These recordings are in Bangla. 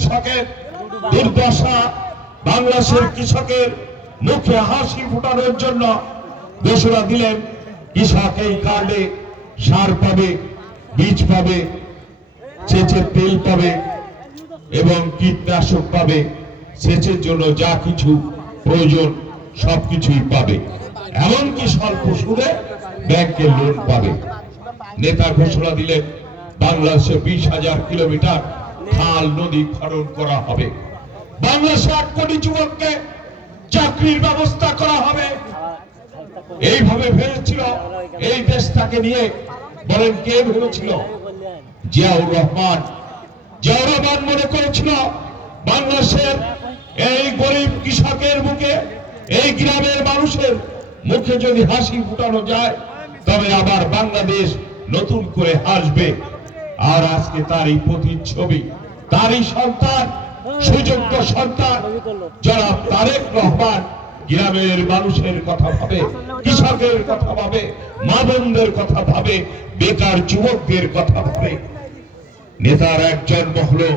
কৃষকের দুর্দশা, বাংলাদেশের কৃষকের মুখে হাসি ফোটানোর জন্য ঘোষণা দিলেন কৃষক এই কার্ডে সার পাবে, বীজ পাবে, সেচের তেল পাবে এবং কীটনাশক পাবে, সেচের জন্য যা কিছু প্রয়োজন সবকিছুই পাবে, এমনকি স্বল্প সুদে ব্যাংকের লোন পাবে। নেতা ঘোষণা দিলেন বাংলাদেশে 20,000 কিলোমিটার খাল নদী খনন করা হবে, বাংলাদেশে 8 কোটি যুবককে চাকরির ব্যবস্থা করা হবে। এইভাবে ভেবেছিল এই দেশটাকে নিয়ে, বলেন কে ভেবেছিল? জিয়াউর রহমান। জিয়াউর রহমান মনে করেছিল বাংলাদেশের এই গরিব কৃষকের মুখে, এই গ্রামের মানুষের মুখে যদি হাসি ফুটানো যায় তবে আবার বাংলাদেশ নতুন করে হাসবে। আর আজকে তারই প্রতিচ্ছবি, তারই সন্তান, সুযোগ্য সন্তান জনাব তারেক রহমান গ্রামের মানুষের কথা ভাবে, কৃষকের কথা ভাবে, মা বোনদের কথা ভাবে, বেকার যুবকদের কথা ভাবে। নেতার এক জন্ম হলো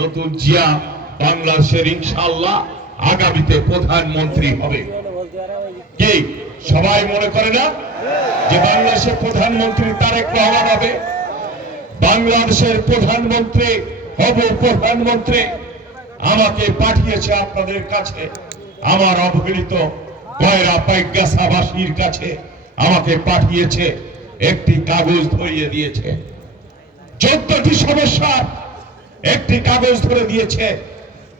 নতুন জিয়া বাংলাদেশের ইনশাআল্লাহ আগামীতে প্রধানমন্ত্রী হবে। কি সবাই মনে করে না যে বাংলাদেশের প্রধানমন্ত্রী তারেক রহমান হবে? বাংলাদেশের প্রধানমন্ত্রী হবে। প্রধানমন্ত্রী আমাকে পাঠিয়েছে আপনাদের কাছে, আমার অবহেলিত কয়রা পাইগাছাবাসীর কাছে আমাকে পাঠিয়েছে, একটি কাগজ ধরিয়ে দিয়েছে, 14টি সমস্যার একটি কাগজ ধরে দিয়েছে।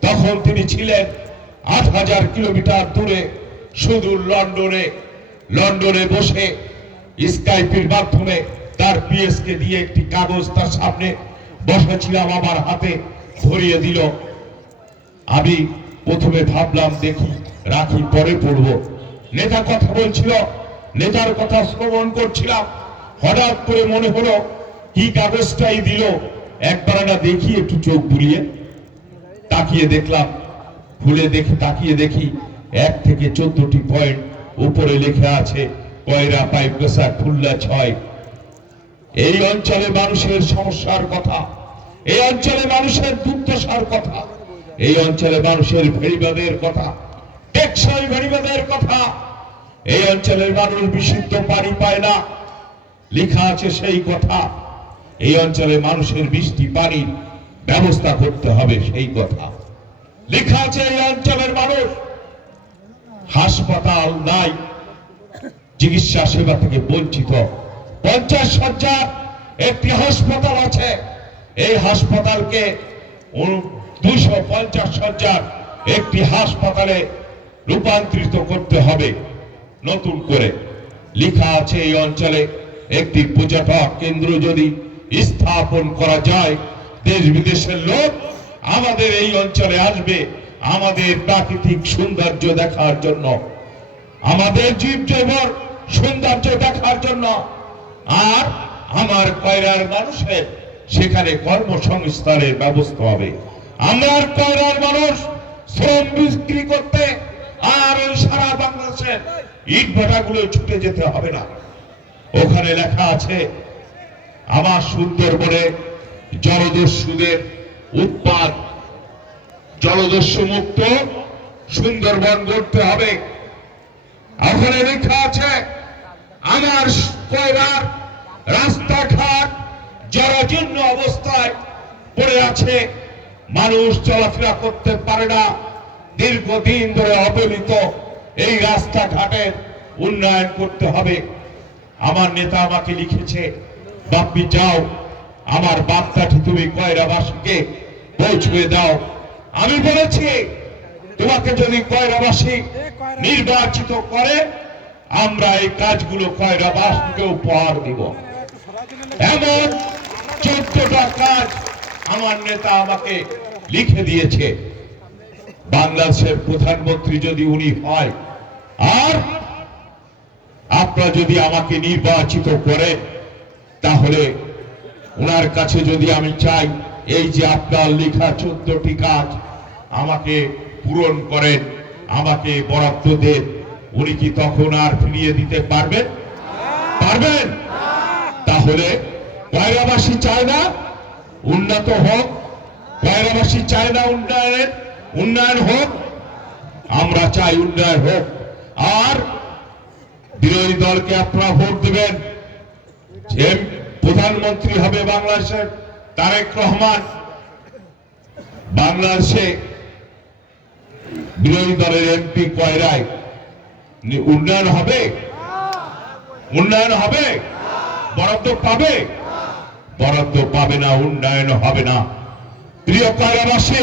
তখন তিনি ছিলেন 8,000 কিলোমিটার দূরে, শুধু লন্ডনে বসে স্কাইপের মাধ্যমে তার পিএসকে দিয়ে একটি কাগজ তার সামনে বসেছিলাম, আমার হাতে ধরিয়ে দিল। আমি প্রথমে ভাবলাম দেখি রাখি, পরে পড়ব। নেতা কথা বলছিল, নেতার কথা শ্রবণ করছিলাম, হঠাৎ করে মনে হলো কি কাগজটাই দিল, একবার না দেখি, একটু চোখ বুলিয়ে তাকিয়ে দেখলাম, খুলে দেখি, তাকিয়ে দেখি 1 থেকে 14টি পয়েন্ট উপরে লেখা আছে কয়রা পাইপগাছা খুলনা 6। এই অঞ্চলে মানুষের সমস্যার কথা, এই অঞ্চলে মানুষের দুর্দশার কথা, এই অঞ্চলে মানুষের ভেড়িবাদের কথা, টেকসই ভেড়িবাদের কথা। এই অঞ্চলের মানুষ বিশুদ্ধ পানি পায় না, লেখা আছে সেই কথা। এই অঞ্চলে মানুষের বৃষ্টি পানির ব্যবস্থা করতে হবে, সেই কথা লেখা আছে। এই অঞ্চলের মানুষ হাসপাতাল নাই, চিকিৎসা সেবা থেকে বঞ্চিত। 50 শয্যার একটি হাসপাতাল আছে, এই হাসপাতালকে 250 শয্যার একটি হাসপাতালে রূপান্তরিত করতে হবে নতুন করে। লেখা আছে এই অঞ্চলে একটি পর্যটক কেন্দ্র যদি স্থাপন করা যায়, দেশ বিদেশের লোক আমাদের এই অঞ্চলে আসবে আমাদের প্রাকৃতিক সৌন্দর্য দেখার জন্য, আমাদের জীবজৈবর সৌন্দর্য দেখার জন্য। আর আমার কয়রার মানুষের সেখানে কর্মসংস্থানের ব্যবস্থা হবে। আমার কয়রার মানুষ শ্রম বিক্রি করতে আর সারা বাংলাদেশের ইট ভাটাগুলো ছুটে যেতে হবে না। ওখানে লেখা আছে আমার সুন্দরবনে জলদস্যুদের উৎপাত, জলদস্যু মুক্ত সুন্দরবন গড়তে হবে। ওখানে লেখা আছে আমার কয়রার রাস্তাঘাট জরাজীর্ণ অবস্থায় পড়ে আছে, মানুষ চলাফেরা করতে পারে না, দীর্ঘদিন ধরে অবহেলিত। এই রাস্তাঘাটের উন্নয়ন করতে হবে। আমার নেতা আমাকে লিখেছে, বাপ্পি যাও আমার বার্তাটি তুমি কয়রাবাসীকে পৌঁছে দাও। আমি বলেছি তোমাকে যদি কয়রাবাসী নির্বাচিত করে আমরা এই কাজগুলো কয়রাবাসীকে উপহার দিব। এমন 14টা কাজ আমার নেতা আমাকে লিখে দিয়েছে। বাংলাদেশের প্রধানমন্ত্রী যদি উনি হয় আর আপনারা যদি আমাকে নির্বাচিত করেন, তাহলে ওনার কাছে যদি আমি চাই এই যে আপনার লেখা 14টি কাজ আমাকে পূরণ করেন, আমাকে বরাদ্দ দেন, উনি কি তখন আর ফিরিয়ে দিতে পারবেন? পারবেন? তাহলে কয়রাবাসী চায় না উন্নত হোক, কয়রাবাসী চায় না উন্নয়ন হোক, আমরা চাই উন্নয়ন হোক। আর বিরোধী দলকে আপনারা ভোট দেবেন। যে প্রধানমন্ত্রী হবে বাংলাদেশের তারেক রহমান, বাংলাদেশে বিরোধী দলের এমপি কয়রায় উন্নয়ন হবে? উন্নয়ন হবে? বরাদ্দ পাবে? বরাদ্দ পাবে না, উন্নয়ন হবে না। প্রিয় কয়রাবাসী,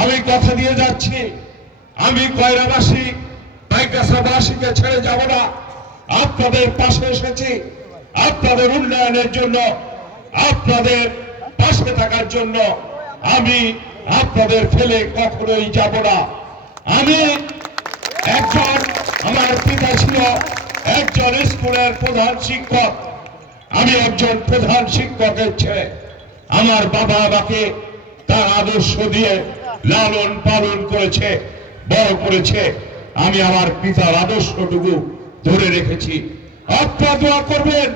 আমি কথা দিয়ে যাচ্ছি, আমি কয়রাবাসী বাইকাসাবাসীকে ছেড়ে যাব না। আপনাদের পাশে এসেছি আপনাদের উন্নয়নের জন্য, আপনাদের পাশে থাকার জন্য। আমি আপনাদের ফেলে কখনোই যাব না। আমার পিতা ছিল একজন স্কুলের প্রধান শিক্ষক। আমি একজন প্রধান শিক্ষকের ছেলে। আমার বাবা আমাকে তার আদর্শ দিয়ে লালন পালন করেছে, বড় করেছে। আমি আমার পিতার আদর্শটুকু ধরে রেখেছি। আপনারা দোয়া করবেন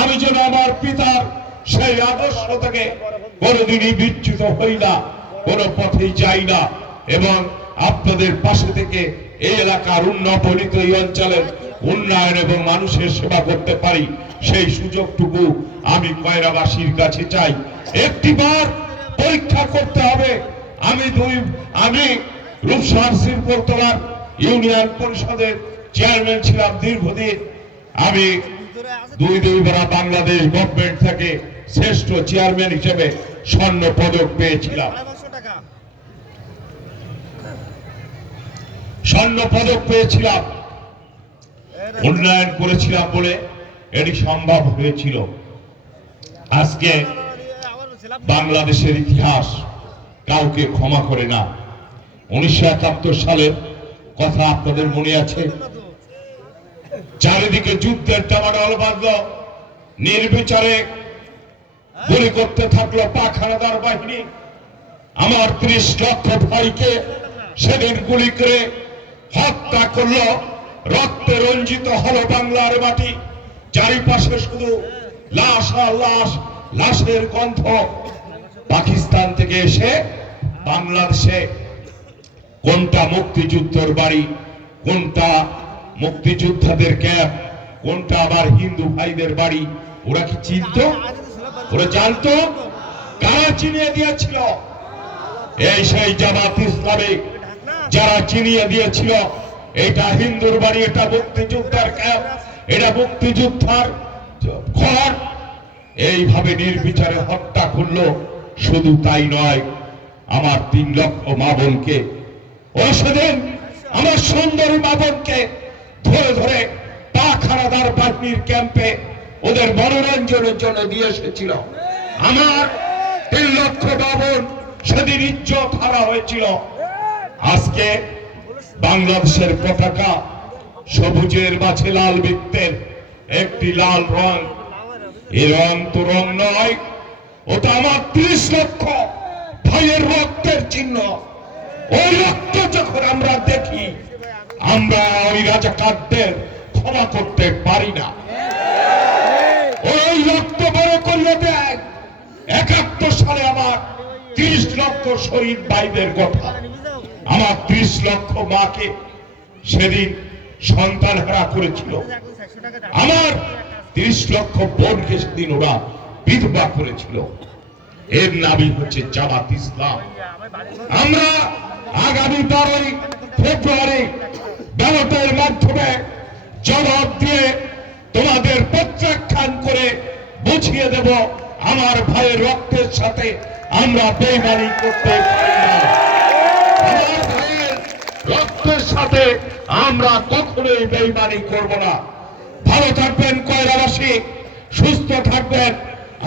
আমি যেন আমার পিতার সেই আদর্শ থেকে কোনোদিনই বিচ্যুত হই না, কোনো পথেই যাই না, এবং আপনাদের পাশে থেকে এই এলাকার উন্নয়নিত এই অঞ্চলের উন্নয়ন এবং মানুষের সেবা করতে পারি, সেই সুযোগটুকু আমি কয়রাবাসীর কাছে চাই। একটিবার পরীক্ষা করতে হবে। আমি রূপসার শিল্পতলার ইউনিয়ন পরিষদের চেয়ারম্যান ছিলাম দীর্ঘদিন। আমি দুইবার বাংলাদেশ গভর্নমেন্ট থেকে শ্রেষ্ঠ চেয়ারম্যান হিসেবে স্বর্ণ পদক পেয়েছিলাম। উন্নয়ন করেছিলাম বলে এটি সম্ভব হয়েছিল। আজকে বাংলাদেশের ইতিহাস কাউকে ক্ষমা করে না। 1971 সালের কথা আপনাদের মনে আছে? চারিদিকে যুদ্ধের টামাডাল বাঁধল, নির্বিচারে গুলি করতে থাকলো পাক হানাদার বাহিনী। আমার 30 লক্ষ ভাইকে সেদিন গুলি করে হত্যা করলো। রক্তে রঞ্জিত হলো বাংলার মাটি। চারিপাশে শুধু লাশ আর লাশ, লাশের গন্ধ। পাকিস্তান থেকে এসে বাংলাদেশে কোনটা মুক্তিযুদ্ধের বাড়ি, কোনটা মুক্তিযোদ্ধাদের ক্যাম্প, কোনটা আবার হিন্দু ভাইদের বাড়ি, ওরা কি চিনতো? ওরা জানতো? কারা চিনিয়ে দিয়েছিল? এই সেই জামাত ইসলামী যারা চিনিয়ে দিয়েছিল এটা হিন্দুর বাড়ি, এটা মুক্তিযোদ্ধার ক্যাম্প, এটা মুক্তিযোদ্ধার ঘর। এইভাবে নির্বিচারে হত্যা করলো। শুধু তাই নয়, আমার 3 লক্ষ মা বোনকে, ও সেদিন আমার সুন্দরী মা বোনকে ধরে ধরে পাক হানাদার বাহিনীর ক্যাম্পে ওদের মনোরঞ্জনের জন্য দিয়ে এসেছিল। আমার 3 লক্ষ মা বোন সেদিন ইজ্জত হারা হয়েছিল। আজকে বাংলাদেশের পতাকা সবুজের মাঝে লাল বৃত্তের একটি লাল রং। এই রং তো রং নয়, ওটা আমার 30 লক্ষ ভাইয়ের রক্তের চিহ্ন। ওই রক্ত যখন আমরা দেখি, আমরা ওই রাজাকারদের ক্ষমা করতে পারি না। ওই রক্ত বড় করিয়ে দেয়। 71 সালে আমার 30 লক্ষ শহীদ ভাইদের কথা, আমার 30 লক্ষ মাকে সেদিন সন্তান হারা করেছিল। আমার 30 লক্ষ বোনকে সেদিন ওরা বিধবা করেছিল। এর নামই হচ্ছে জামাত ইসলাম। আমরা আগামী 12 ফেব্রুয়ারি ব্যালটের মাধ্যমে জবাব দিয়ে তোমাদের প্রত্যাখ্যান করে বুঝিয়ে দেব আমার ভাইয়ের রক্তের সাথে আমরা বেইমানি করতে পারি না। আমার ভাইয়ের রক্তের সাথে আমরা কখনোই বেইমানি করব না। ভালো থাকবেন কয়রাবাসী, সুস্থ থাকবেন।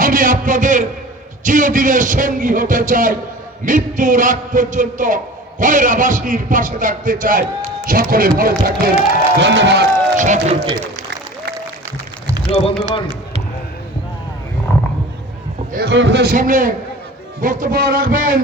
আমি আপনাদের চিরদিনের সঙ্গী হতে চাই, মৃত্যুর আগ পর্যন্ত কয়রাবাসীর পাশে থাকতে চাই। সকলে ভালো থাকবেন। ধন্যবাদ সকলকে। বন্ধুগণ, এখন সামনে বক্তব্য রাখবেন